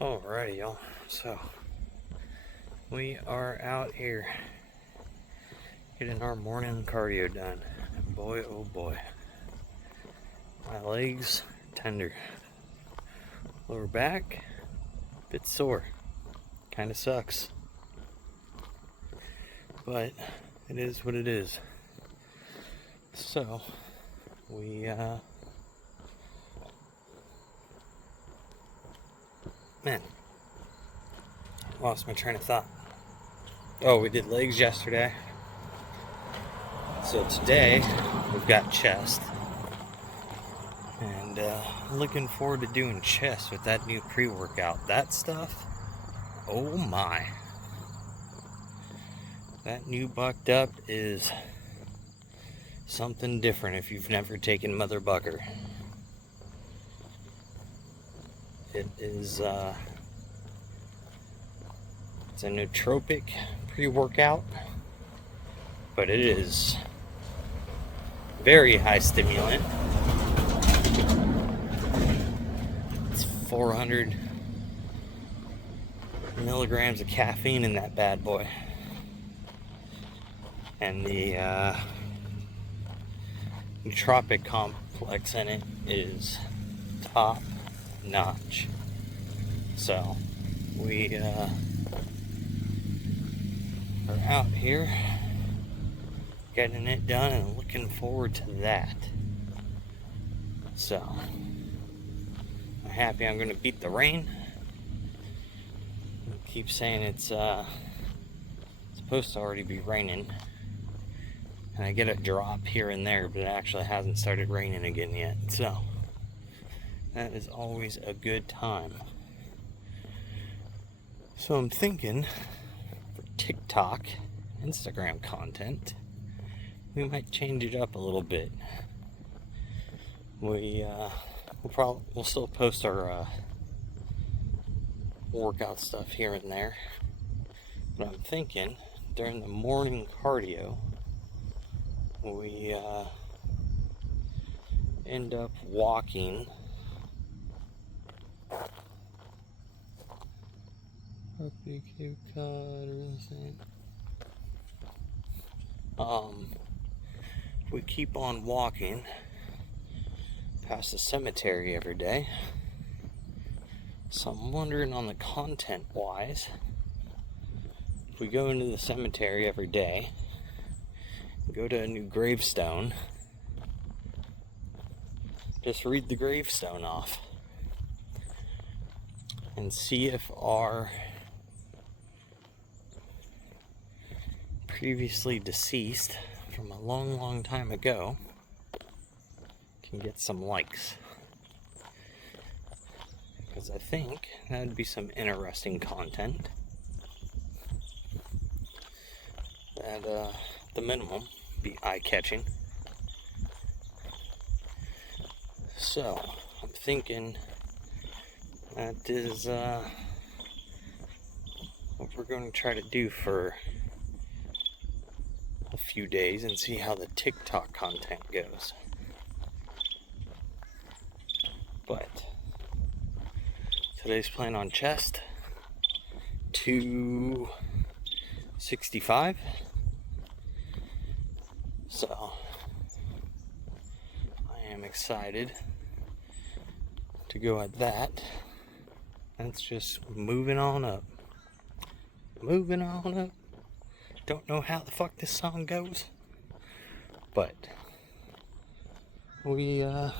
Alrighty, y'all. So, we are out here getting our morning cardio done. And boy, oh boy, my legs tender. Lower back, bit sore. Kind of sucks. But it is what it is. So, we, man, lost my train of thought. Oh, we did legs yesterday. So today we've got chest. And looking forward to doing chest with that new pre-workout. That stuff, oh my. That new Bucked Up is something different if you've never taken Mother Bucker. It is, it's a nootropic pre-workout, but it is very high stimulant. It's 400 milligrams of caffeine in that bad boy. And the nootropic complex in it is top notch. So we are out here getting it done and looking forward to that. So I'm happy I'm gonna beat the rain. I keep saying it's supposed to already be raining, and I get a drop here and there, but it actually hasn't started raining again yet. So that is always a good time. So I'm thinking for TikTok, Instagram content, we might change it up a little bit. We'll still post our workout stuff here and there, but I'm thinking during the morning cardio we end up walking up to Cape Cod or something. We keep on walking past the cemetery every day. So I'm wondering, on the content wise, if we go into the cemetery every day, go to a new gravestone, just read the gravestone off and see if our previously deceased from a long time ago can get some likes. Because I think that'd be some interesting content. That, the minimum, be eye-catching. So, I'm thinking that is what we're going to try to do for a few days and see how the TikTok content goes. But today's plan on chest, 265. So I am excited to go at that. That's just moving on up. Moving on up. Don't know how the fuck this song goes, but we're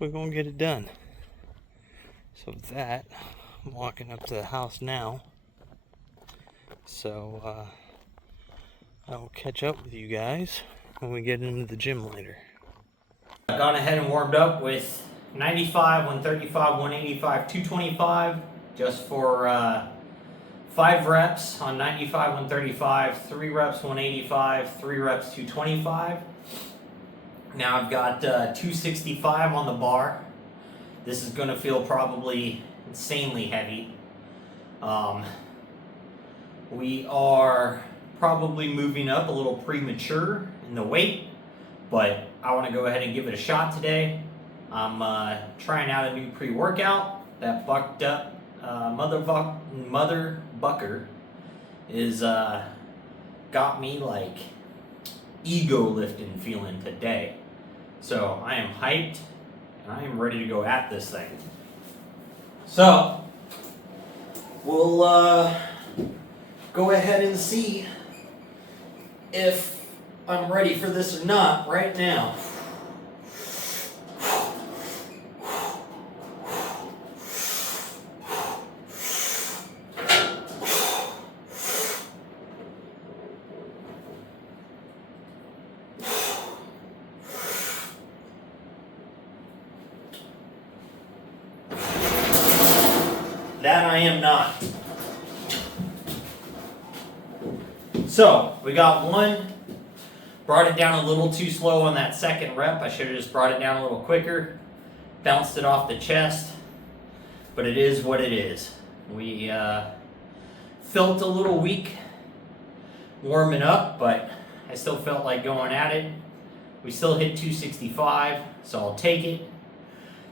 gonna get it done. So with that, I'm walking up to the house now. So I will catch up with you guys when we get into the gym later. I've gone ahead and warmed up with 95, 135, 185, 225, just for 5 reps on 95, 135, 3 reps, 185, 3 reps, 225. Now I've got 265 on the bar. This is going to feel probably insanely heavy. We are probably moving up a little premature in the weight, but I want to go ahead and give it a shot today. I'm trying out a new pre-workout. that bucked up mother bucker is got me like ego lifting feeling today. So I am hyped and I am ready to go at this thing. So we'll go ahead and see if I'm ready for this or not right now. That I am not. So, we got one. Brought it down a little too slow on that second rep. I should have just brought it down a little quicker. Bounced it off the chest. But it is what it is. We felt a little weak warming up, but I still felt like going at it. We still hit 265, so I'll take it.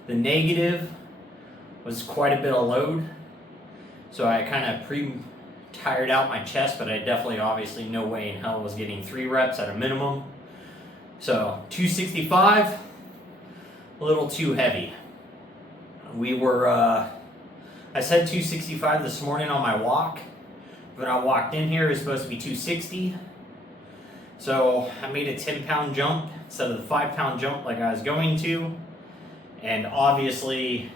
The negative was quite a bit of load. So I kind of tired out my chest, but I definitely, obviously, no way in hell was getting 3 reps at a minimum. So 265, a little too heavy. We were, I said 265 this morning on my walk. When I walked in here, it was supposed to be 260. So I made a 10-pound jump instead of the 5-pound jump like I was going to. And obviously,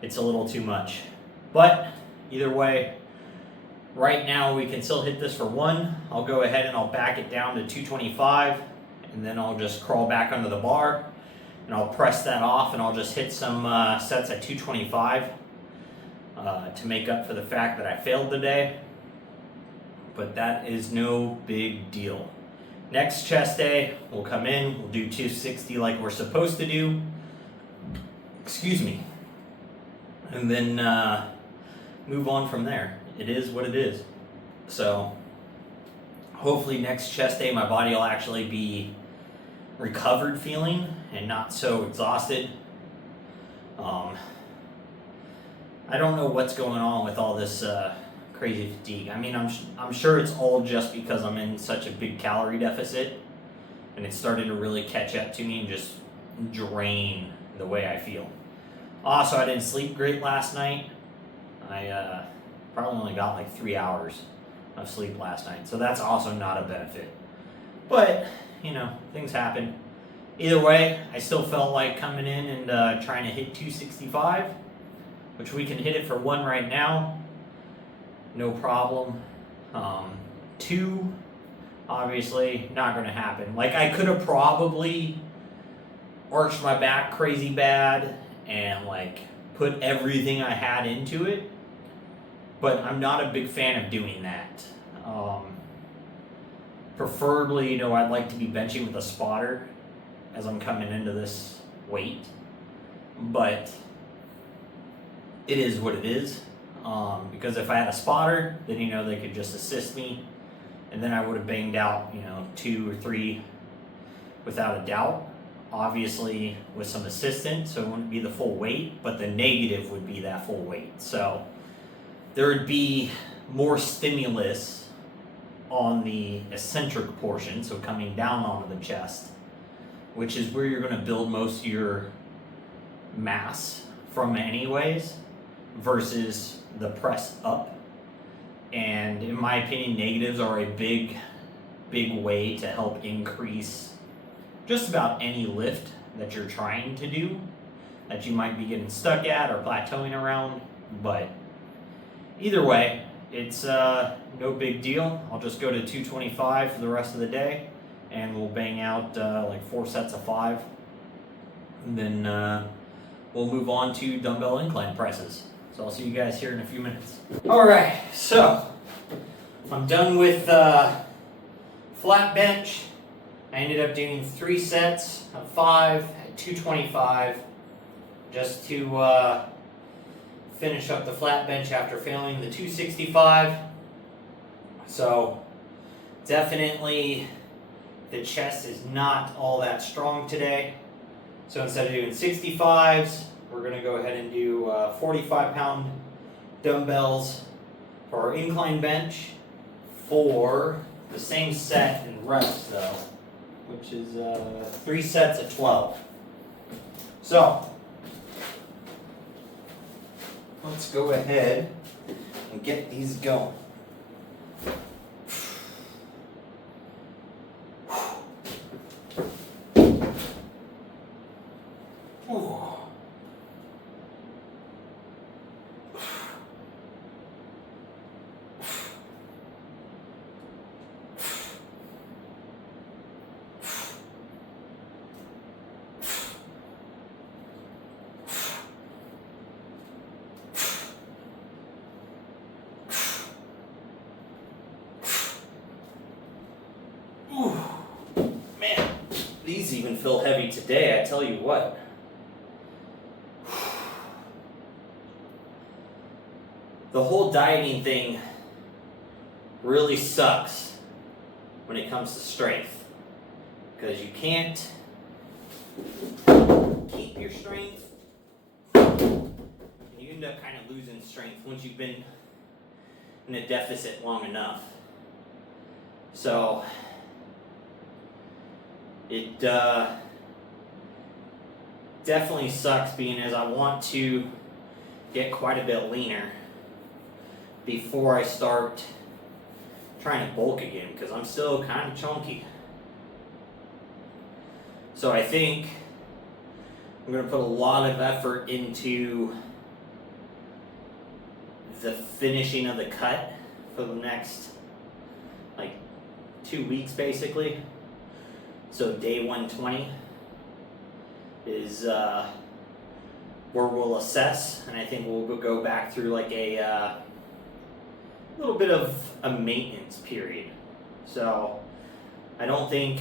it's a little too much. But either way, right now we can still hit this for 1. I'll go ahead and I'll back it down to 225, and then I'll just crawl back under the bar, and I'll press that off, and I'll just hit some sets at 225 to make up for the fact that I failed today. But that is no big deal. Next chest day, we'll come in, we'll do 260 like we're supposed to do. Excuse me. And then move on from there. It is what it is. So hopefully next chest day my body will actually be recovered feeling and not so exhausted. I don't know what's going on with all this crazy fatigue. I mean, I'm sure it's all just because I'm in such a big calorie deficit, and it's starting to really catch up to me and just drain the way I feel. Also, I didn't sleep great last night. I probably only got like 3 hours of sleep last night, so that's also not a benefit. But, you know, things happen. Either way, I still felt like coming in and trying to hit 265, which we can hit it for 1 right now. No problem. 2, obviously, not going to happen. Like, I could have probably arched my back crazy bad and, like, put everything I had into it, but I'm not a big fan of doing that. Preferably, you know, I'd like to be benching with a spotter as I'm coming into this weight, but it is what it is. Because if I had a spotter, then, you know, they could just assist me, and then I would have banged out, you know, 2 or 3 without a doubt. Obviously with some assistance, so it wouldn't be the full weight, but the negative would be that full weight. So there would be more stimulus on the eccentric portion, so coming down onto the chest, which is where you're going to build most of your mass from anyways, versus the press up. And in my opinion, negatives are a big way to help increase just about any lift that you're trying to do that you might be getting stuck at or plateauing around. But either way, it's no big deal. I'll just go to 225 for the rest of the day, and we'll bang out like 4 sets of 5. And then we'll move on to dumbbell incline presses. So I'll see you guys here in a few minutes. All right, so I'm done with flat bench. I ended up doing 3 sets of 5 at 225 just to finish up the flat bench after failing the 265. So definitely the chest is not all that strong today. So instead of doing 65s, we're going to go ahead and do 45-pound dumbbells for our incline bench for the same set and reps though, which is 3 sets at 12. So, let's go ahead and get these going. Man, these even feel heavy today, I tell you what. The whole dieting thing really sucks when it comes to strength, because you can't keep your strength and you end up kind of losing strength once you've been in a deficit long enough. So it definitely sucks, being as I want to get quite a bit leaner before I start trying to bulk again, because I'm still kind of chunky. So I think I'm going to put a lot of effort into the finishing of the cut for the next 2 weeks basically. So day 120 is where we'll assess, and I think we'll go back through like a little bit of a maintenance period. So I don't think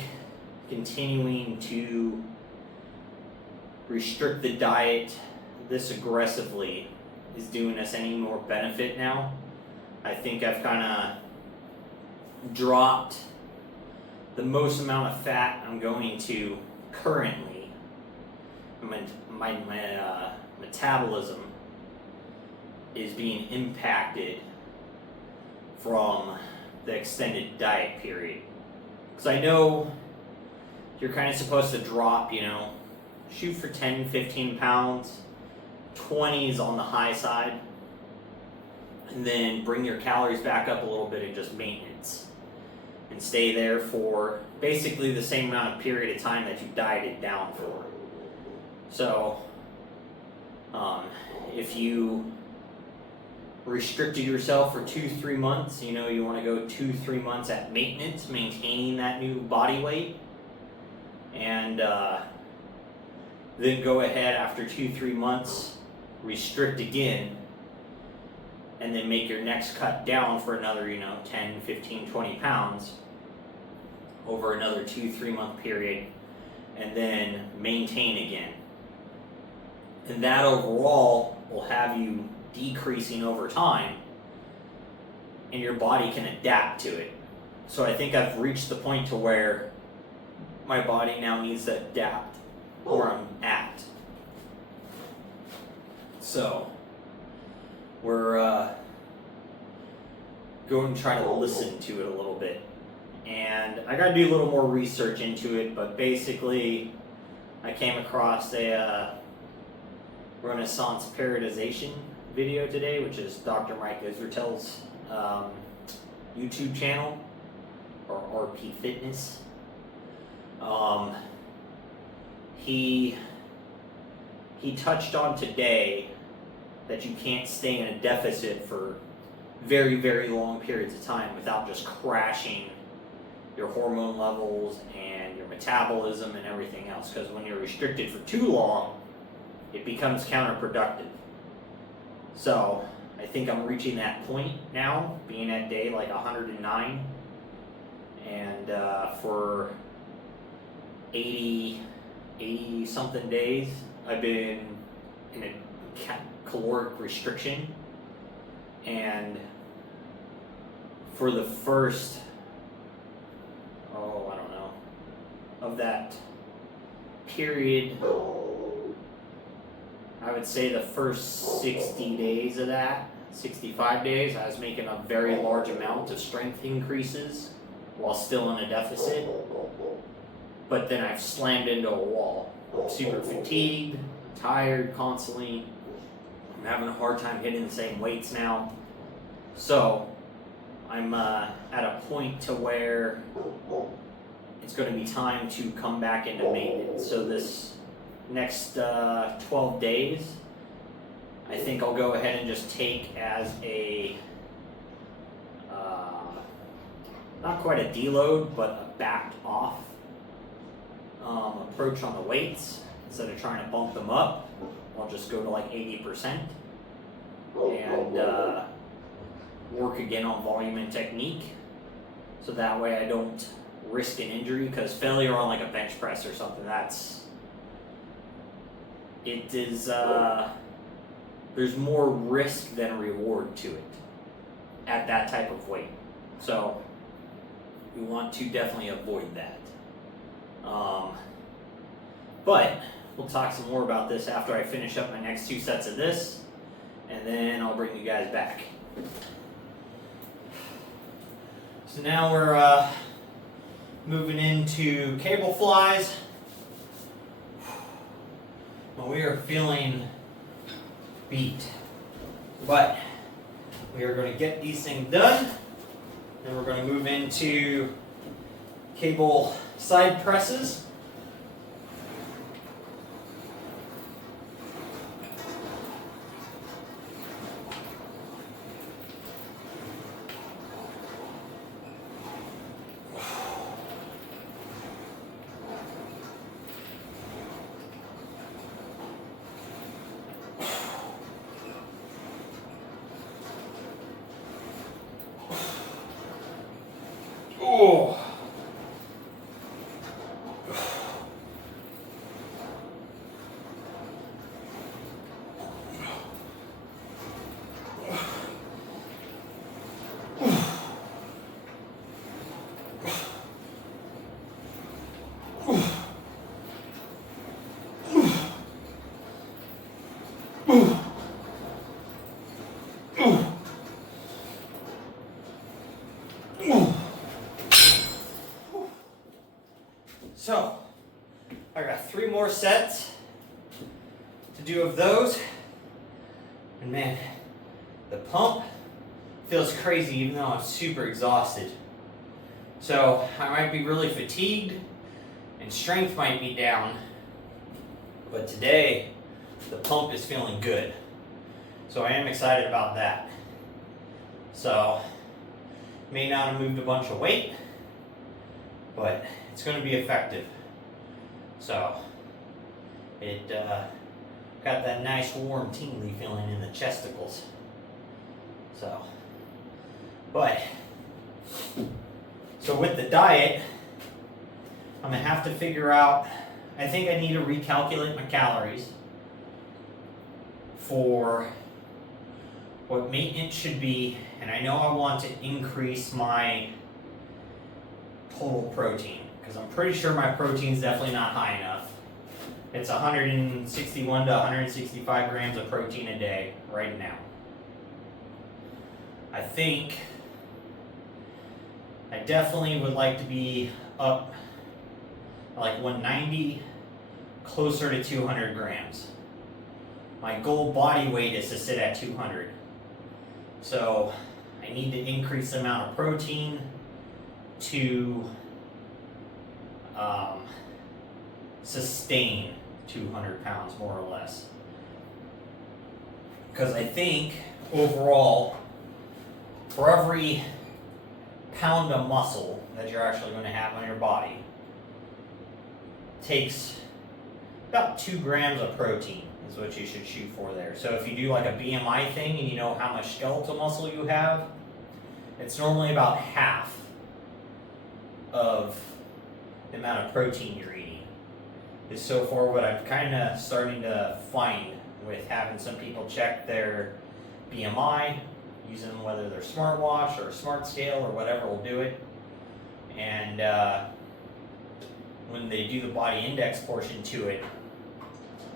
continuing to restrict the diet this aggressively is doing us any more benefit now. I think I've kind of dropped the most amount of fat I'm going to currently. My metabolism is being impacted from the extended diet period. Because I know you're kind of supposed to drop, shoot for 10, 15 pounds, 20 is on the high side, and then bring your calories back up a little bit and just maintenance. And stay there for basically the same amount of period of time that you dieted down for. So, if you restricted yourself for 2-3 months, you want to go 2-3 months at maintenance, maintaining that new body weight, and then go ahead after 2-3 months, restrict again, and then make your next cut down for another 10, 15, 20 pounds over another 2-3 month period, and then maintain again. And that overall will have you decreasing over time, and your body can adapt to it. So I think I've reached the point to where my body now needs to adapt where I'm at. So we're going to try to listen to it a little bit. And I got to do a little more research into it, but basically I came across a Renaissance periodization video today, which is Dr. Mike Israetel's YouTube channel, or RP Fitness. He touched on today that you can't stay in a deficit for very, very long periods of time without just crashing your hormone levels and your metabolism and everything else, because when you're restricted for too long, it becomes counterproductive. So I think I'm reaching that point now, being at day 109, and for 80 something days I've been in a caloric restriction, and for the first of that period, I would say the first 60 days of that, 65 days, I was making a very large amount of strength increases while still in a deficit. But then I've slammed into a wall. I'm super fatigued, tired constantly. I'm having a hard time hitting the same weights now. So I'm at a point to where it's going to be time to come back into maintenance. So this next 12 days, I think I'll go ahead and just take as a, not quite a deload, but a backed off approach on the weights. Instead of trying to bump them up, I'll just go to like 80% and work again on volume and technique. So that way I don't risk an injury, because failure on like a bench press or something, there's more risk than reward to it at that type of weight. So we want to definitely avoid that. But we'll talk some more about this after I finish up my next 2 sets of this, and then I'll bring you guys back. So now we're moving into cable flies. Well, we are feeling beat, but we are going to get these things done. Then we're going to move into cable side presses. Oh. So, I got 3 more sets to do of those, and man, the pump feels crazy even though I'm super exhausted. So, I might be really fatigued, and strength might be down, but today, the pump is feeling good. So I am excited about that. So, may not have moved a bunch of weight, but it's going to be effective. So it got that nice warm tingly feeling in the chesticles. So with the diet, I'm going to have to figure out, I think I need to recalculate my calories for what maintenance should be, and I know I want to increase my total protein, because I'm pretty sure my protein is definitely not high enough. It's 161 to 165 grams of protein a day right now. I think I definitely would like to be up like 190, closer to 200 grams. My goal body weight is to sit at 200. So I need to increase the amount of protein to sustain 200 pounds more or less. Because I think overall, for every pound of muscle that you're actually going to have on your body, takes about 2 grams of protein is what you should shoot for there. So if you do like a BMI thing and you know how much skeletal muscle you have, it's normally about half of the amount of protein you're eating. Is so far what I'm kind of starting to find with having some people check their BMI, using whether their smartwatch or a smart scale or whatever will do it. And when they do the body index portion to it,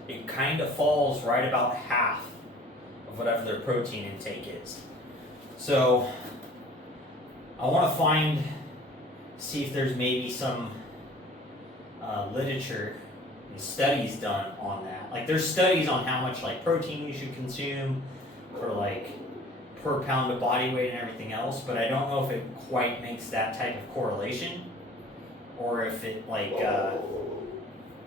it kind of falls right about half of whatever their protein intake is. So I want to see if there's maybe some literature and studies done on that. Like there's studies on how much like protein you should consume for like per pound of body weight and everything else, but I don't know if it quite makes that type of correlation, or if it like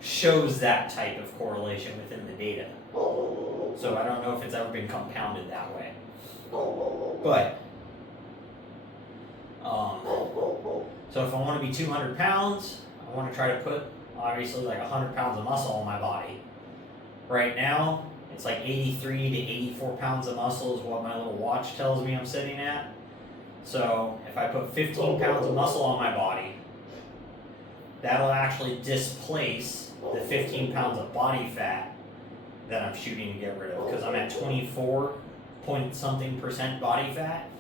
shows that type of correlation within the data. So I don't know if it's ever been compounded that way. But so if I want to be 200 pounds, I want to try to put obviously like 100 pounds of muscle on my body. Right now, it's like 83 to 84 pounds of muscle is what my little watch tells me I'm sitting at. So if I put 15 pounds of muscle on my body, that'll actually displace the 15 pounds of body fat that I'm shooting to get rid of, because I'm at 24 point something percent body fat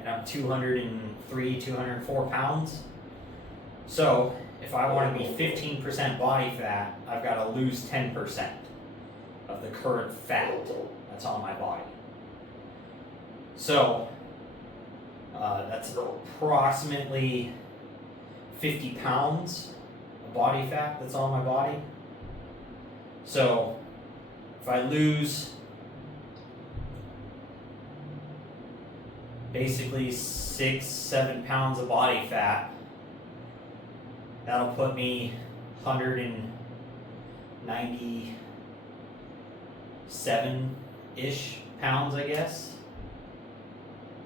and I'm 203, 204 pounds. So if I want to be 15% body fat, I've got to lose 10% of the current fat that's on my body. So that's approximately 50 pounds of body fat that's on my body. So if I lose basically 6-7 pounds of body fat, that'll put me 197-ish pounds, I guess,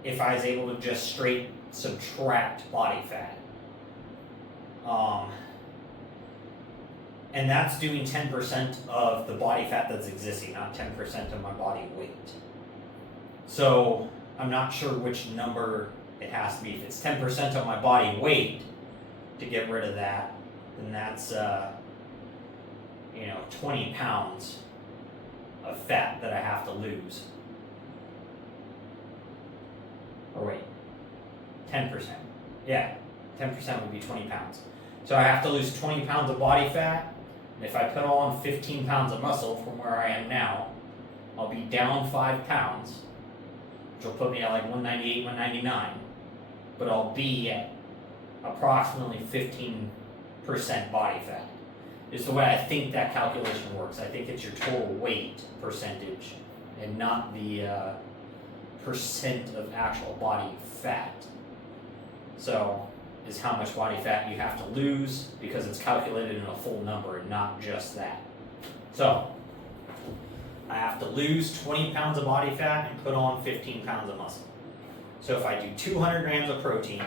if I was able to just straight subtract body fat. And that's doing 10% of the body fat that's existing, not 10% of my body weight. So I'm not sure which number it has to be. If it's 10% of my body weight to get rid of that, then that's 20 pounds of fat that I have to lose. Or wait, 10%. Yeah, 10% would be 20 pounds. So I have to lose 20 pounds of body fat, and if I put on 15 pounds of muscle from where I am now, I'll be down 5 pounds, which will put me at like 198, 199, but I'll be at approximately 15% body fat. Is the way I think that calculation works. I think it's your total weight percentage and not the percent of actual body fat. So is how much body fat you have to lose, because it's calculated in a full number and not just that. So I have to lose 20 pounds of body fat and put on 15 pounds of muscle. So if I do 200 grams of protein,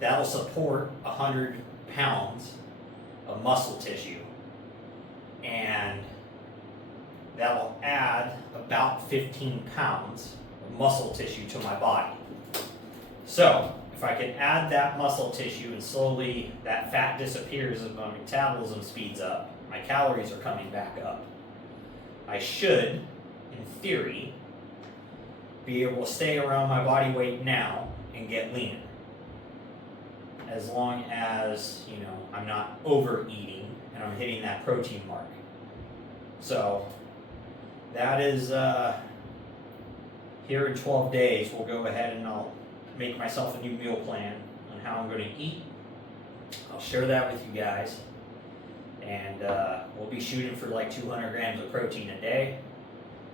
that'll support 100 pounds of muscle tissue, and that will add about 15 pounds of muscle tissue to my body. So if I can add that muscle tissue and slowly that fat disappears as my metabolism speeds up, my calories are coming back up, I should, in theory, be able to stay around my body weight now and get leaner, as long as I'm not overeating and I'm hitting that protein mark. So that is here in 12 days. We'll go ahead and I'll make myself a new meal plan on how I'm going to eat. I'll share that with you guys, and we'll be shooting for like 200 grams of protein a day,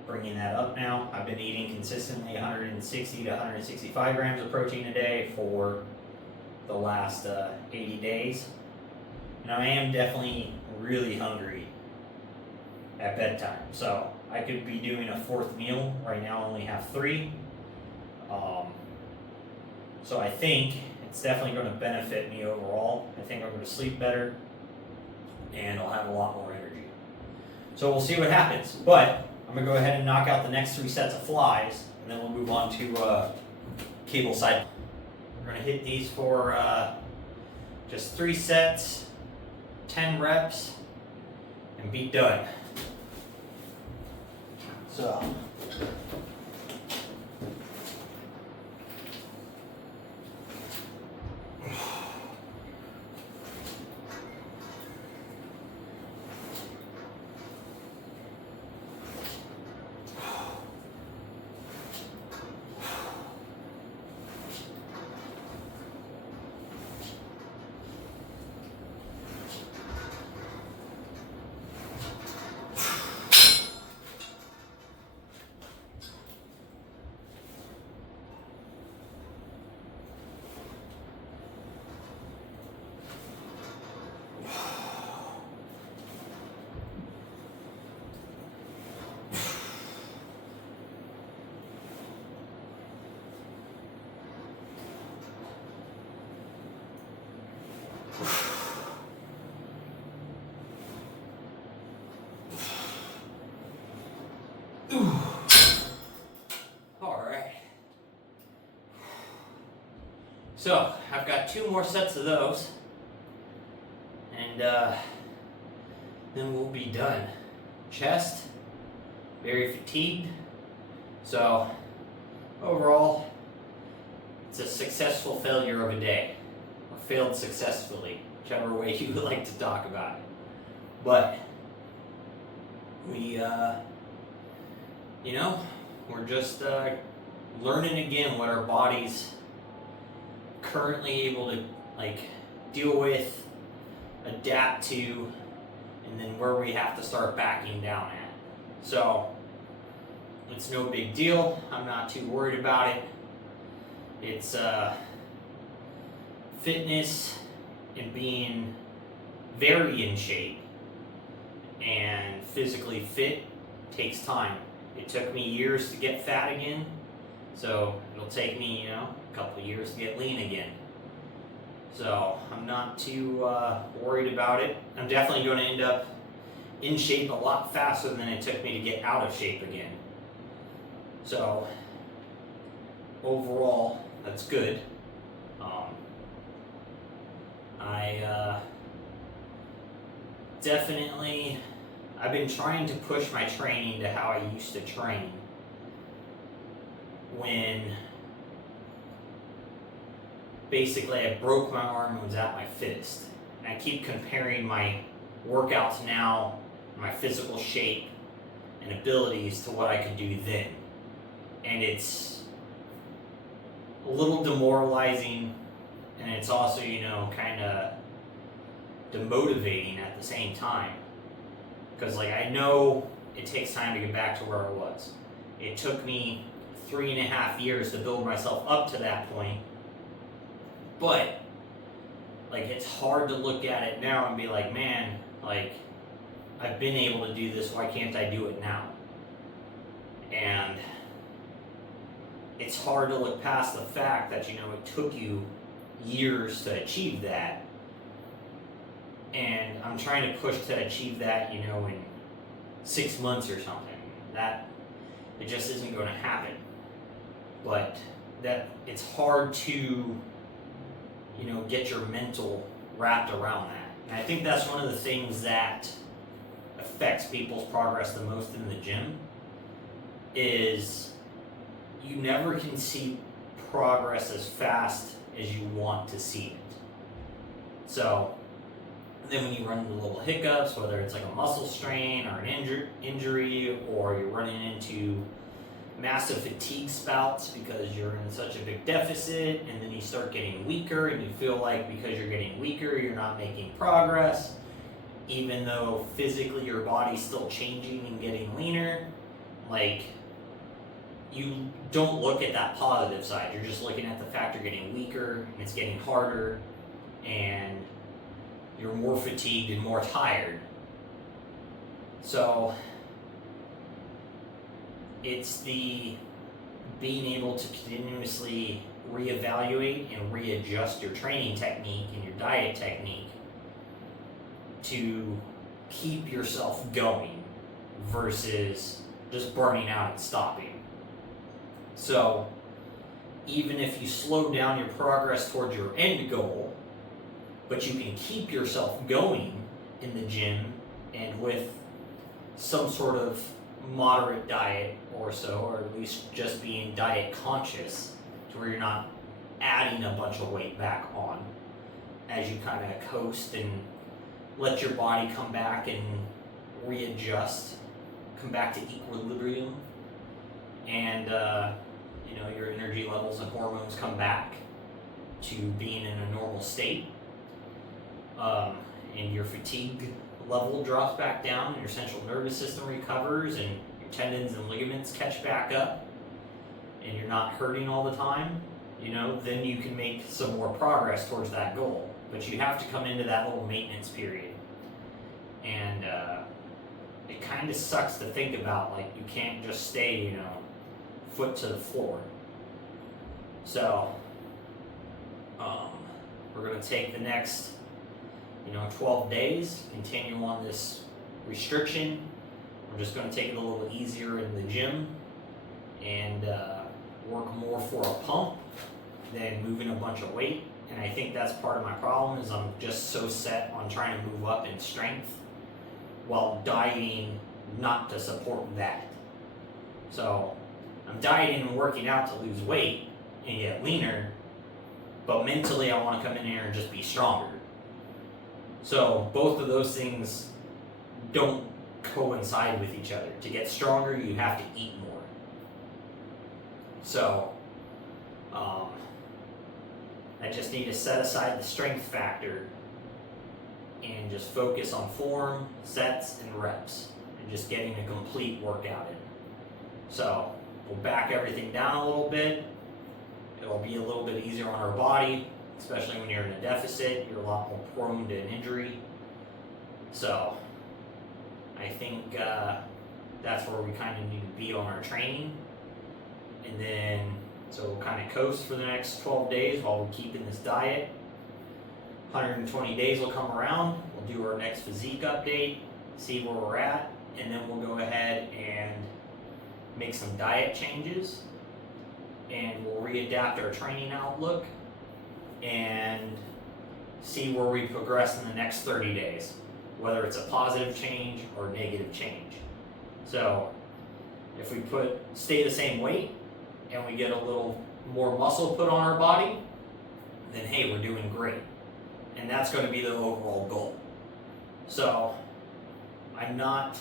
bringing that up now. I've been eating consistently 160 to 165 grams of protein a day for the last 80 days. And I am definitely really hungry at bedtime. So I could be doing a fourth meal. Right now I only have 3. So I think it's definitely going to benefit me overall. I think I'm going to sleep better and I'll have a lot more energy. So we'll see what happens. But I'm going to go ahead and knock out the next 3 sets of flies, and then we'll move on to cable side. We're going to hit these for just 3 sets, 10 reps, and be done. So So I've got 2 more sets of those, and then we'll be done. Chest, very fatigued. So overall, it's a successful failure of a day, or failed successfully, whichever way you would like to talk about it. But we, we're just learning again what our body's currently able to deal with, adapt to, and then where we have to start backing down at. So it's no big deal. I'm not too worried about it. It's fitness and being very in shape and physically fit takes time. It took me years to get fat again, so it'll take me, a couple of years to get lean again. So I'm not too worried about it. I'm definitely going to end up in shape a lot faster than it took me to get out of shape again. So overall, that's good. I definitely, I've been trying to push my training to how I used to train when basically I broke my arm and was at my fittest. And I keep comparing my workouts now, my physical shape and abilities to what I could do then. And it's a little demoralizing, and it's also, kind of demotivating at the same time. Because I know it takes time to get back to where I was. It took me 3.5 years to build myself up to that point. But it's hard to look at it now and be like, man, I've been able to do this, why can't I do it now? And it's hard to look past the fact that, it took you years to achieve that. And I'm trying to push to achieve that, in 6 months or something. That, it just isn't going to happen. But that it's hard to, get your mental wrapped around that. And I think that's one of the things that affects people's progress the most in the gym is you never can see progress as fast as you want to see it. So then when you run into little hiccups, whether it's a muscle strain or an injury, or you're running into massive fatigue spouts because you're in such a big deficit, and then you start getting weaker and you feel like because you're getting weaker you're not making progress, even though physically your body's still changing and getting leaner. You don't look at that positive side. You're just looking at the fact you're getting weaker and it's getting harder and you're more fatigued and more tired. So it's the being able to continuously reevaluate and readjust your training technique and your diet technique to keep yourself going versus just burning out and stopping. So even if you slow down your progress towards your end goal, but you can keep yourself going in the gym and with some sort of moderate diet or so, or at least just being diet conscious to where you're not adding a bunch of weight back on as you kind of coast and let your body come back and readjust, come back to equilibrium, and your energy levels and hormones come back to being in a normal state, and your fatigue level drops back down, and your central nervous system recovers, and your tendons and ligaments catch back up, and you're not hurting all the time, then you can make some more progress towards that goal. But you have to come into that little maintenance period. And it kind of sucks to think about, you can't just stay, foot to the floor. So, we're going to take the next, 12 days, continue on this restriction. We're just going to take it a little easier in the gym and work more for a pump than moving a bunch of weight. And I think that's part of my problem is I'm just so set on trying to move up in strength while dieting not to support that. So I'm dieting and working out to lose weight and get leaner, but mentally I want to come in here and just be stronger. So both of those things don't coincide with each other. To get stronger, you have to eat more. So I just need to set aside the strength factor and just focus on form, sets, and reps, and just getting a complete workout in. So we'll back everything down a little bit. It'll be a little bit easier on our body, especially when you're in a deficit. You're a lot more prone to an injury. So I think that's where we kind of need to be on our training. And then, so we'll kind of coast for the next 12 days while we're keeping this diet. 120 days will come around. We'll do our next physique update, see where we're at, and then we'll go ahead and make some diet changes. And we'll readapt our training outlook and see where we progress in the next 30 days, whether it's a positive change or negative change. So if we stay the same weight and we get a little more muscle put on our body, then hey, we're doing great. And that's going to be the overall goal. So I'm not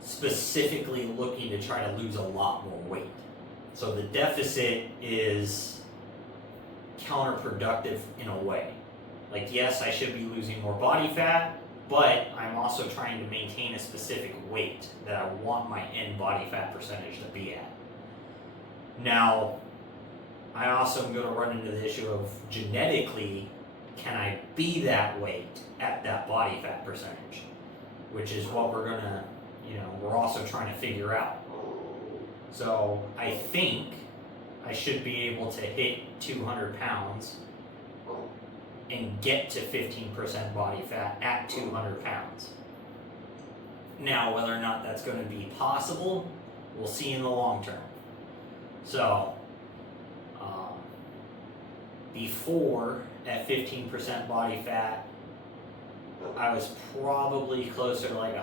specifically looking to try to lose a lot more weight. So the deficit is counterproductive in a way. Like, yes, I should be losing more body fat, but I'm also trying to maintain a specific weight that I want my end body fat percentage to be at. Now, I also am going to run into the issue of genetically, can I be that weight at that body fat percentage? Which is what we're going to, we're also trying to figure out. So I think I should be able to hit 200 pounds and get to 15% body fat at 200 pounds. Now, whether or not that's going to be possible, we'll see in the long term. So, before at 15% body fat, I was probably closer to like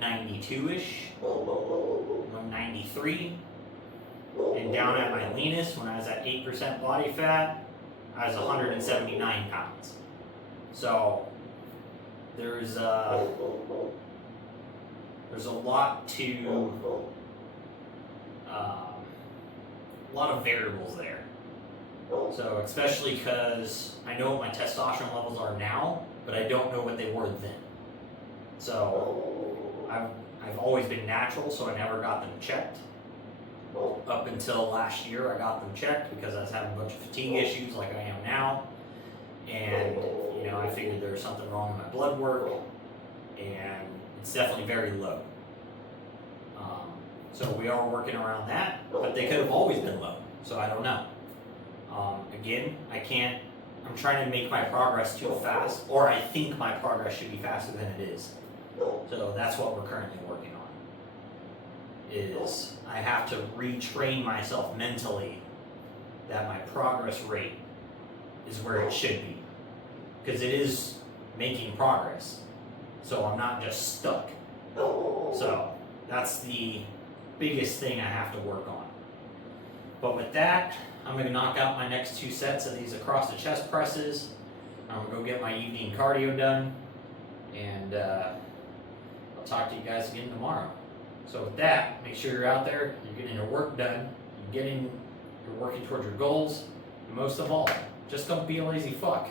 192-ish, 193. And down at my leanest, when I was at 8% body fat, I was 179 pounds. So there's a lot to a lot of variables there. So especially because I know what my testosterone levels are now, but I don't know what they were then. So I've always been natural, so I never got them checked. Up until last year, I got them checked because I was having a bunch of fatigue issues like I am now. And, I figured there was something wrong with my blood work, and it's definitely very low. So we are working around that, but they could have always been low, so I don't know. Again, I'm trying to make my progress too fast, or I think my progress should be faster than it is. So that's what we're currently working on. Is I have to retrain myself mentally that my progress rate is where it should be. Because it is making progress. So I'm not just stuck. So that's the biggest thing I have to work on. But with that, I'm going to knock out my next 2 sets of these across the chest presses. I'm going to go get my evening cardio done. And I'll talk to you guys again tomorrow. So with that, make sure you're out there, you're getting your work done, you're working towards your goals, and most of all, just don't be a lazy fuck.